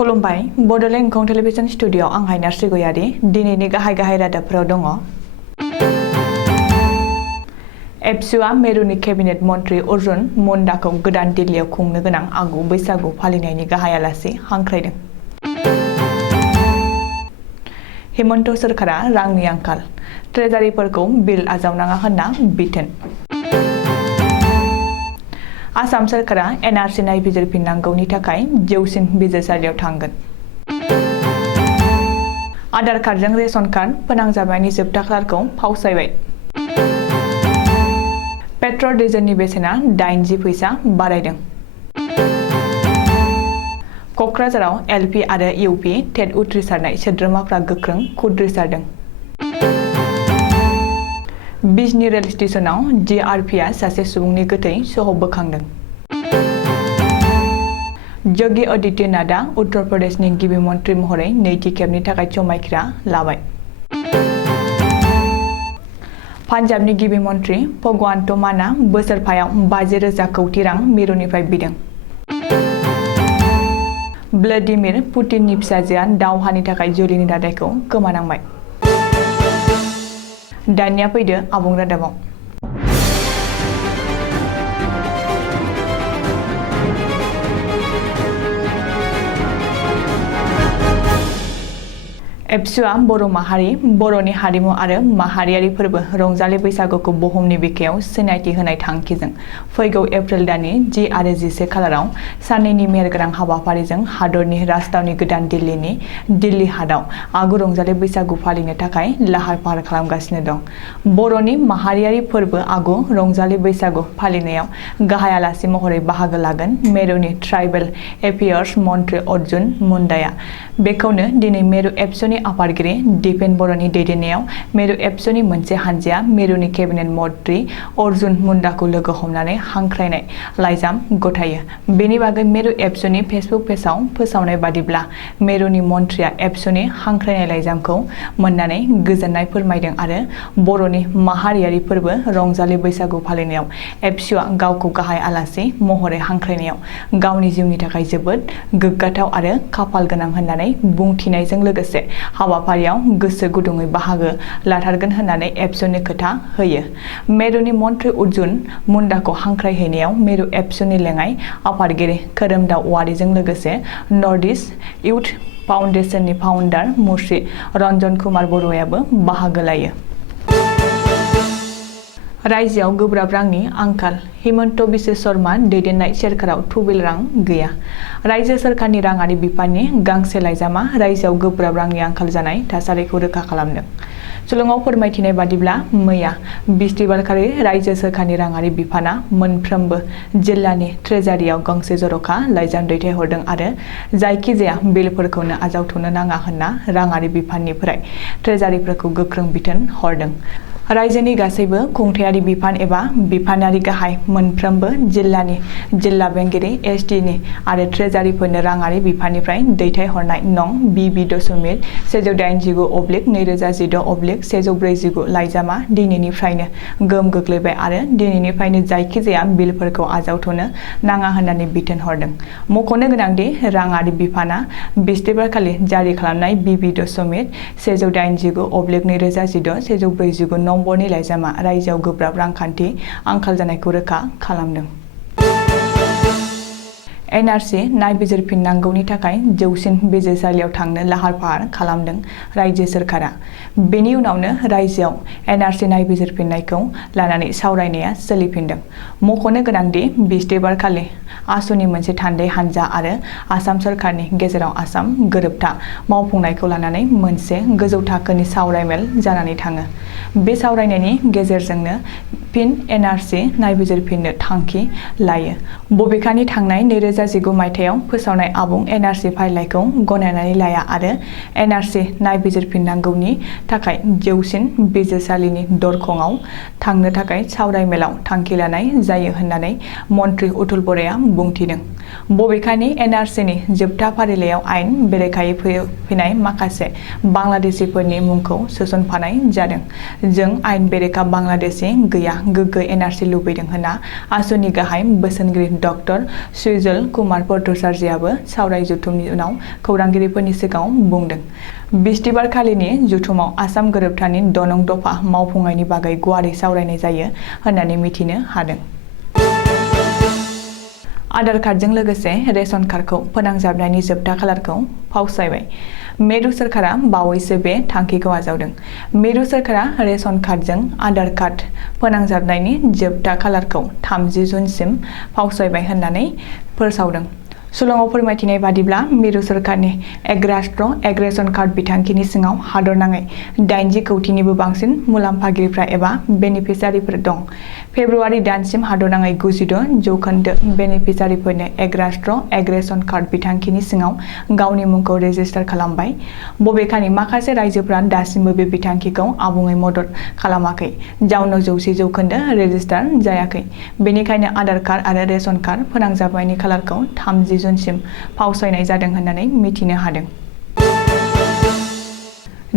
खुलुमबाय Bodoland एंखं television studio आं हायनार सिगयारि दिनैनि गाहाय रादाबफोराव दङ। एबसुआ मेरुनि केबिनेट मन्त्री अर्जुन मुन्डाखौ गोदान दिल्लीयाव खुंनो गोनां आगु बैसागु फालिनायनि गाहाय आलासि हांख्रायदों। हिमन्त सोरखारा रांनि आंखाल ट्रेजारिफोरखौ बिल आजावनाङा होनना बिथोन। आसाम सोरखारा एनआरसि नायबिजिरफिननांगौनि थाखाय जौसिन बिजिरसालियाव थांगोन। आधार कार्डजों रेशन कार्ड फोनांजाबनायनि जोबथा खालारखौ फावसायबाय। पेट्रल डिजेलनि बेसेना 80 फैसा बारायदों। क'क्राझाराव एलपि आरो इउपि टेट उथ्रिसारनाय सोद्रोमाफ्रा गोख्रों खुद्रिसारदों। बिजनी रेल स्टेशनाव जिआरपिआ सासे सुबुंनि गोथै सह बोखांदों। योगी आदित्यनाथआ उत्तर प्रदेशनि गिबि मन्त्रि महरै नैथि खेबनि थाखाय समायखिरा लाबाय। पान्जाबनि गिबि मन्त्रि भगवन्त मानआ बोसोरफायाव 50,000 कौटि रां मिरुनिफ्राय बिदों। व्लादिमिर पुतिननि फिसाजोआ दावहानि थाखाय जुलिनि रादायखौ खोमानांबाय। दानिया फैदो आबुं रादाबाव। एबसुआ बर' माहारि बर'नि हारिमु आरो माहारियारि फोरबो रंजालि बैसागुखौ बुहुमनि बिखायाव सिनायथि होनाय थांखिजों फैगौ एप्रिल दाननि 10 आरो 11 खालाराव साननैनि मेहेरगोनां हाबाफारिजों हादरनि राजधानी गोदान दिल्लीनि दिल्ली हाटआव आगु रंजालि बैसागु फालिनो थाखाय लाहार फाहार खालामगासिनो दं। बर'नि माहारियारि फोरबो आगु रंजालि बैसागु फालिनायाव गाहाय आलासि महरै बाहागो लागोन मेरुनि ट्राइबेल एफेयार्स मन्त्री अर्जुन मुन्डाया। बेखौनो दिनै मेरु एबसुनि आफादगिरि दिपेन बर'नि दैदेननायाव मेरु एबसुनि मोनसे हानजाया मेरुनि केबिनेट मन्त्री अर्जुन मुन्डाखौ लोगो हमनानै हांख्रायनाय लाइजाम गथायो। बेनि बागै मेरु एबसुनि फेसबुक पेजआव फोसावनाय बादिब्ला मेरुनि मन्थ्रिया एबसुनि हांख्रायनाय लाइजामखौ मोननानै गोजोननाय फोरमायदों आरो बर'नि माहारियारि फोरबो रंजालि बैसागु फालिनायाव एबसुआ गावखौ गाहाय आलासि महरै हांख्रायनायाव गावनि जिउनि थाखाय जोबोद गोग्गाथाव आरो खाफाल गोनां होननानै बुंथिनायजों लोगोसे हाबाफारियाव गोसो गुदुङै बाहागो लाथारगोन होननानै एबसुनि खोथा होयो। मेरुनि मन्त्री अर्जुन मुन्डाखौ हांख्रायहैनायाव मेरु एबसुनि लेङाइ आफादगिरि खोरोमदाव औवारिजों लोगोसे नर्थ इस्ट इउथ फाउन्डेसननि फाउन्डार मुस्रि रन्जन कुमार बरुवायाबो बाहागो लायो। रायजोआव गोब्राब रांनि आंखाल हिमन्त बिश्व शर्मा दैदेननाय सोरखाराव थुबिल रां गैया। रायजो सोरखारनि राङारि बिफाननि गांसे लाइजामा रायजोआव गोब्राब रांनि आंखाल जानाय थासारिखौ रोखा खालामदों। सुलुङाव फोरमायथिनाय बादिब्ला मैया बिस्तिबारखालि रायजो सोरखारनि राङारि बिफाना मोनफ्रोमबो जिल्लानि ट्रेजारियाव गांसे जर'खा लाइजाम दैथायहरदों आरो जायखिजाया बिलफोरखौनो आजावथ'नो नाङा होनना राङारि बिफाननिफ्राय ट्रेजारिफोरखौ गोख्रों बिथोन हरदों। रायजोनि गासैबो खुंथायारि बिफान एबा बिफानारि गाहाय मोनफ्रोमबो जिल्लानि जिल्ला बेंगिरि एसडिनि आरो ट्रेजारिफोरनो राङारि बिफाननिफ्राय दैथायहरनाय नं BB.1/2019/114/149 लाइजामा दिनैनिफ्रायनो गोहोम गोग्लैबाय आरो दिनैनिफ्रायनो जायखिजाया बिलफोरखौ आजावथ'नो नाङा होननानै बिथोन हरदों। मख'नो गोनांदि राङारि बिफाना बिस्तिबारखालि जारि खालामनाय BB.1/119/2019/149 नम्बरनि लाइजामा रायजोआव गोब्राब रांखान्थि आंखाल जानायखौ रोखा खालामदों। एनआरसि नायबिजिरफिननांगौनि थाखाय जौसिन बिजिरसालियाव थांनो लाहार फाहार खालामदों रायजो सोरखारा। बेनि उनावनो रायजोआव एनआरसि नायबिजिरफिननायखौ लानानै सावरायनाया सोलिफिनदों। मख'नो गोनांदि बिस्तिबारखालि आसुनि मोनसे थान्दै हानजा आरो आसाम सोरखारनि गेजेराव आसाम गोरोबथा मावफुंनायखौ लानानै मोनसे गोजौ थाखोनि सावरायमेल जानानै थाङो। बे सावरायनायनि गेजेरजोंनो फिन एनआरसि नायबिजिरफिननो थांखि लायो। बबेखानि थांनाय 2019 मायथाइयाव फोसावनाय आबुं एनआरसि फारिलाइखौ गनायनानै लाया आरो एनआरसि नायबिजिरफिननांगौनि थाखाय जौसिन बिजिरसालिनि दरखंआव थांनो थाखाय सावरायमेलाव थांखि लानाय जायो होननानै मन्त्री अतुल बराया बुंथिदों। बबेखानि एनआरसिनि जोबथा फारिलाइयाव आयेन बेरेखायै फैनाय माखासे बांलादेशीफोरनि मुंखौ सोसनफानाय जादों। जों आयेन बेरेखा बांलादेशि गैया गोग्गो एनआरसि लुबैदों होनना आसुनि गाहाय बोसोनगिरि डक्टर सुजल कुमार पटसार्जीआबो सावराय जथुमनि उनाव खौरांगिरिफोरनि सिगाङाव बुंदों। बिस्थिबार खालिनि जथुमाव आसाम गोरोबथानि 6 नं दफा मावफुंनायनि बागै गुवारै सावरायनाय जायो होननानै मिथिनो हादों। आधार कार्डजों लोगोसे रेशन कार्डखौ फोनांजाबनायनि जोबथा खालारखौ फावसायबाय। मिरु सोरखारा बावैसो बे थांखिखौ आजावदों। मिरु सोरखारा रेशन कार्डजों आधार कार्ड फोनांजाबनायनि जोबथा खालारखौ 30 जुनसिम फावसायबाय होननानै फोसावदों। सुलुङाव फोरमायथिनाय बादिब्ला मिरु सोरखारनि एक राष्ट्र एक रेशन कार्ड बिथांखिनि सिङाव हादरनाङै 80 कौटिनिबो बांसिन मुलाम्फागिरिफ्रा एबा बेनिफिसियारिफोर दं। फेब्रुवारि दानसिम हादरनाङै 96% बेनिफिसियारिफोरनो एक राष्ट्र एक रेशन कार्ड बिथांखिनि सिङाव गावनि मुंखौ रेजिस्टार खालामबाय। बबेखानि माखासे रायजोफोरा दासिमबो बे बिथांखिखौ आबुङै मदद खालामाखै, जाउनाव 100% रेजिस्टार जायाखै। बेनिखायनो आधार कार्ड आरो रेशन कार्ड फोनांजाबनायनि खालारखौ 30 जुनसिम फावसायनाय जादों होननानै मिथिनो हादों।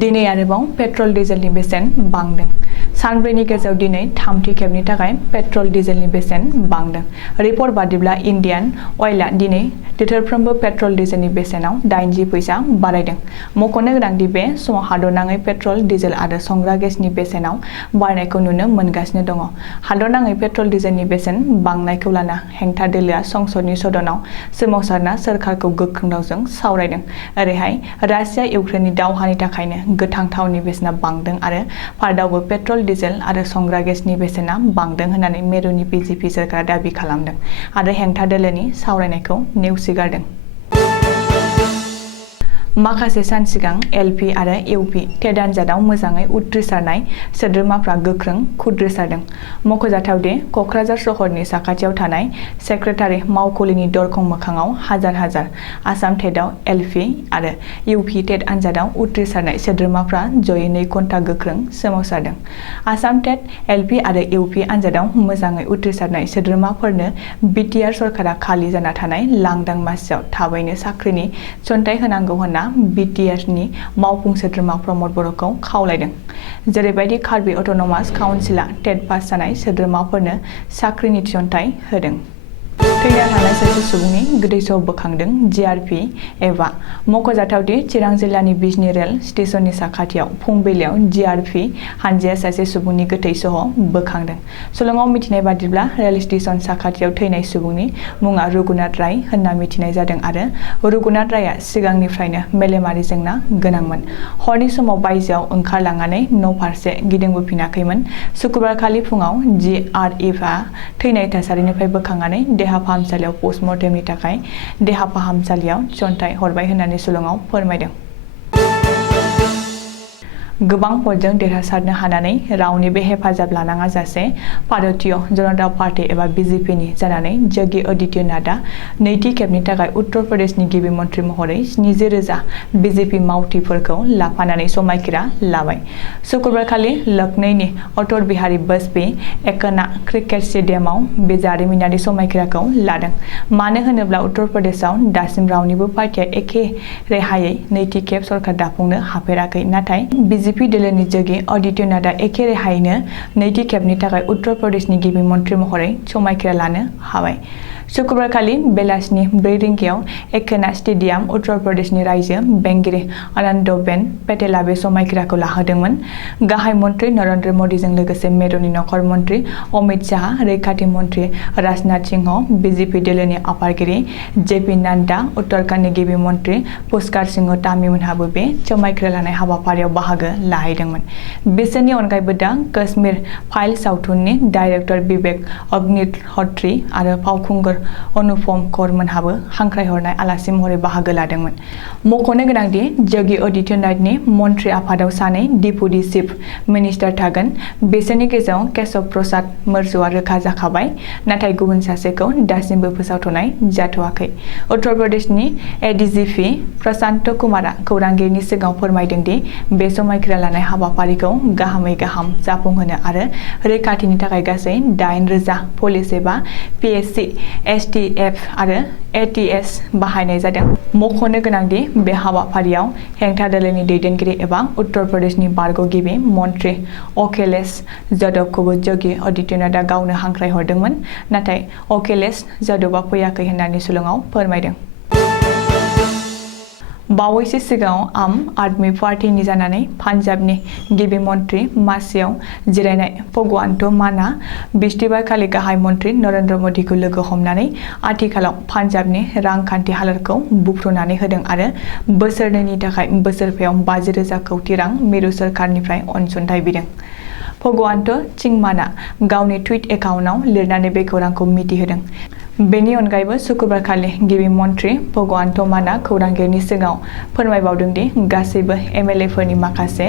दिनै आरोबाव पेट्रल डिजेलनि बेसेन बांदों। सानब्रैनि गेजेराव दिनै थामथि खेबनि थाखाय पेट्रल डिजेलनि बेसेन बांदों। रिपर्ट बादिब्ला इन्डियान अइलआ दिनै लिटारफ्रोमबो पेट्रल डिजेलनि बेसेनाव 80 फैसा बारायदों। मख'नो गोनांदि बे समाव हादरनाङै पेट्रल डिजेल आरो संग्रा गेसनि बेसेनाव बारायनायखौ नुनो मोनगासिनो दङ। हादरनाङै पेट्रल डिजेलनि बेसेन बांनायखौ लाना हेंथा दोलोआ संसदनि सदनाव सोमावसारना सोरखारखौ गोख्रों रावजों सावरायदों। ओरैहाय रासिया इउक्रेननि दावहानि थाखायनो गोथां थावनि बेसेना बांदों आरो भारतआवबो पेट्रल डिजेल आरो संग्रा गेसनि बेसेना बांदों होननानै मिरुनि बिजेपि सोरखारा दाबि खालामदों आरो हेंथा दोलोनि सावरायनायखौ नेवसिगारदों। माखासे सान सिगां एलपि आरो इउपि टेट आनजादाव मोजाङै उथ्रिसारनाय सोद्रोमाफ्रा गोख्रों खुद्रिसारदों। मख'जाथावदि क'क्राझार सहरनि साखाथियाव थानाय सेक्रेटारि मावखुलिनि दरखं मोखाङाव हाजार हाजार आसाम टेटआव एलपि आरो इउपि टेट आनजादाव उथ्रिसारनाय सोद्रोमाफ्रा जयै 2 घन्टा गोख्रों सोमावसारदों। आसाम टेट, एलपि आरो इउपि आनजादाव मोजाङै उथ्रिसारनाय सोद्रोमाफोरनो बिटिआर सरकारा खालि जाना थानाय लांदां मासियाव थाबैनो साख्रिनि थिसनथाइ होनांगौ होनना बिटिआरनि मावफुं सोद्रोमा प्रमद बर'खौ खावलायदों। जेरैबायदि कार्बि अट'नमास काउन्सिलआ टेट पास जानाय सोद्रोमाफोरनो साख्रिनि थिसनथाइ होदों। थैना थानाय सासे सुबुंनि गोथै सह बोखांदों जिआरपि एबा मख'जाथावदि चिरां जिल्लानि बिजनी रेल स्टेशननि साखाथियाव फुंबिलियाव जिआरपि हानजाया सासे सुबुंनि गोथै सह बोखांदों। सुलुङाव मिथिनाय बादिब्ला रेल स्टेशन साखाथियाव थैनाय सुबुंनि मुङा रघुनाथ राय होनना मिथिनाय जादों आरो रघुनाथ रायआ सिगांनिफ्रायनो मेलेमारि जेंना गोनांमोन। हरनि समाव बायजोआव ओंखारलांनानै न' फारसे गिदिंबोफिनाखैमोन। शुक्रबारखालि फुङाव जिआरइफआ थैनाय थासारिनिफ्राय बोखांनानै देहा फाहामसालियाव पस्टमर्टेमनि थाखाय देहा फाहामसालियाव थिसनथाइ हरबाय होननानै सुलुङाव फोरमायदों। गोबां भटजों देरहासारनो हानानै रावनिबो हेफाजाब लानाङा जासे भारतीय जनता पार्टी एबा बिजेपिनि जानानै योगी आदित्यनाथआ नैथि खेबनि थाखाय उत्तर प्रदेशनि गिबि मन्थ्रि महरै 70,000 बिजेपि मावथिफोरखौ लाफानानै समायखिरा लाबाय। शुक्रबारखालि लखनऊनि अटल बिहारी वाजपेयी एकना क्रिकेट स्टेडियामाव बे जारिमिनारि समायखिराखौ लादों। मानो होनोब्ला उत्तर प्रदेशआव दासिम रावनिबो पार्टिया एखे रेहायै नैथि खेब सरकार दाफुंनो हाफेराखै, नाथाय बिजेपि दोलोनि योगी आदित्यनाथआ एखे रेहायैनो नैथि खेबनि थाखाय उत्तर प्रदेशनि गिबि मन्थ्रि महरै समायखिरा लानो हाबाय। शुक्रबारखालि बेलासिनि 4 रिंगायाव एकना स्टेडियाम उत्तर प्रदेशनि रायजो बेंगिरि आनन्दबेन पेटेलआ बे समायखिराखौ लाहोदोंमोन। गाहाय मन्थ्रि नरेन्द्र मदिजों लोगोसे मिरुनि नखर मन्थ्रि अमित शाह, रैखाथि मन्थ्रि राजनाथ सिंह, बिजेपि दोलोनि आफादगिरि जेपी नाड्डा, उत्तराखन्डनि गिबि मन्थ्रि पुष्कर सिंह धामीमोनहाबो बे समायखिरा लानाय हाबाफारियाव बाहागो लाहैदोंमोन। बिसोरनि अनगायैबो दा कश्मीर फाइल सावथुननि डाइरेक्टर बिबेक अग्निहोत्री आरो फावखुंगुर अनुपम खेरमोनहाबो हांख्रायहरनाय आलासि महरै बाहागो लादोंमोन। मख'नो गोनांदि योगी आदित्यनाथनि मन्थ्रि आफादाव 2 डिप्युटी चिफ मिनिस्टार थागोन। बिसोरनि गेजेराव केशव प्रसाद मौर्यआ रोखा जाखाबाय, नाथाय गुबुन सासेखौ दासिमबो फोसावथ'नाय जाथ'वाखै। उत्तर प्रदेशनि एडिजिपि प्रशान्त कुमारआ खौरांगिरिनि सिगाङाव फोरमायदों दि बे समायखिरा लानाय हाबाफारिखौ गाहामै गाहाम जाफुंहोनो आरो रैखाथिनि थाखाय गासै 8,000 पुलिस एबा पिएसि STF आरो ATS बाहायनाय जादों। मख'नो गोनांदि बे हाबाफारियाव हेंथा दोलोनि दैदेनगिरि एबा उत्तर प्रदेशनि बारग' गिबि मन्त्रि अखिलेश यादवखौबो योगी आदित्यनाथआ गावनो हांख्रायहरदोंमोन, नाथाय अखिलेश यादवआ फैयाखै होननानै सुलुङाव फोरमायदों। बावैसो सिगाङाव आम आदमी पार्टीनि जानानै पान्जाबनि गिबि मन्त्रि मासियाव जिरायनाय भगवन्त मानआ बिस्थिबारखालि गाहाय मन्त्रि नरेन्द्र मोदीखौ लोगो हमनानै आथिखालाव पान्जाबनि रांखान्थि हालोदखौ बुफ्रुनानै होदों आरो बोसोरनैनि थाखाय बोसोरफायाव 50,000 कौटि रां मिरु सोरखारनिफ्राय अनसुंथाइ बिदों। भगवन्त मानआ गावनि टुइट एकाउन्टआव लिरनानै बे खौरांखौ मिथिहोदों। बेनि अनगायैबो शुक्रबारखालि गिबि मन्त्रि भगवन्त मानआ खौरांगिरिनि सिगाङाव फोरमायबावदों दि गासैबो MLAफोरनि माखासे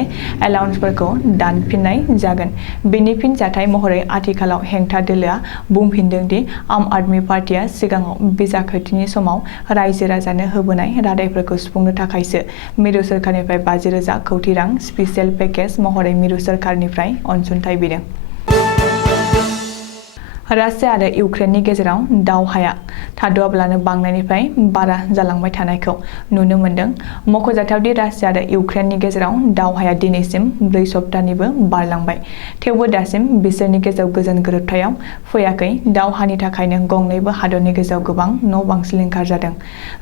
एलाउन्सफोरखौ दानफिननाय जागोन। बेनि फिनजाथाय महरै आथिखालाव हेंथा दोलोआ बुंफिनदों दि आम आदमी पार्टीआ सिगाङाव बिसायख'थिनि समाव रायजो राजानो होबोनाय रादायफोरखौ सुफुंनो थाखायसो मिरु सोरखारनिफ्राय 50,000 कौटि रां स्पेशेल पेकेज महरै मिरु सोरखारनिफ्राय अनसुंथाइ बिदों। रासिया आरो इउक्रेननि गेजेराव दावहाया थाद'आब्लानो बांनायनिफ्राय बारा जालांबाय थानायखौ नुनो मोन्दों। मख'जाथावदि रासिया आरो इउक्रेननि गेजेराव दावहाया दिनैसिम 4 सप्तानिबो बारलांबाय। थेवबो दासिम बिसोरनि गेजेराव गोजोन गोरोबथायाव फैयाखै। दावहानि थाखायनो गंनैबो हादरनि गेजेराव गोबां न'-बां सिलिंखार जादों।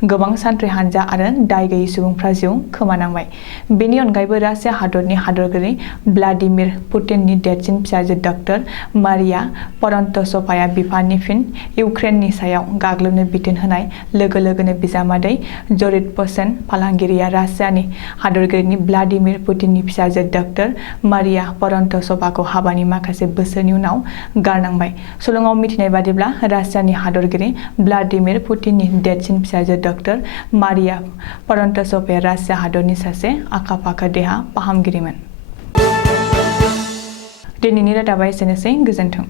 गोबां सान्थ्रि हानजा आरो दाय गैयै सुबुंफ्रा जिउ खोमानांबाय। बेनि अनगायैबो रासिया हादरनि हादरगिरि व्लादिमिर पुतिननि देरसिन फिसाजो डक्टर मारिया परन्तसभाया बिफानि फिन इउक्रेननि सायाव गाग्लोबनो बिथोन होनाय लोगो लोगोनो बिजामादै जरिटप'सेन फालांगिरिया रासियानि हादरगिरि व्लादिमिर पुतिननि फिसाजो डक्टर मारिया परन्तसभाखौ हाबानि माखासे बोसोरनि उनाव गारनांबाय। सुलुङाव मिथिनाय बादिब्ला रासियानि हादरगिरि व्लादिमिर पुतिननि देरसिन फिसाजो डक्टर मारिया परन्तसभाया रासिया हादरनि सासे आखा-फाखा देहा फाहामगिरिमोन। दिनैनि रादाबा एसेनोसै, गोजोन्थों।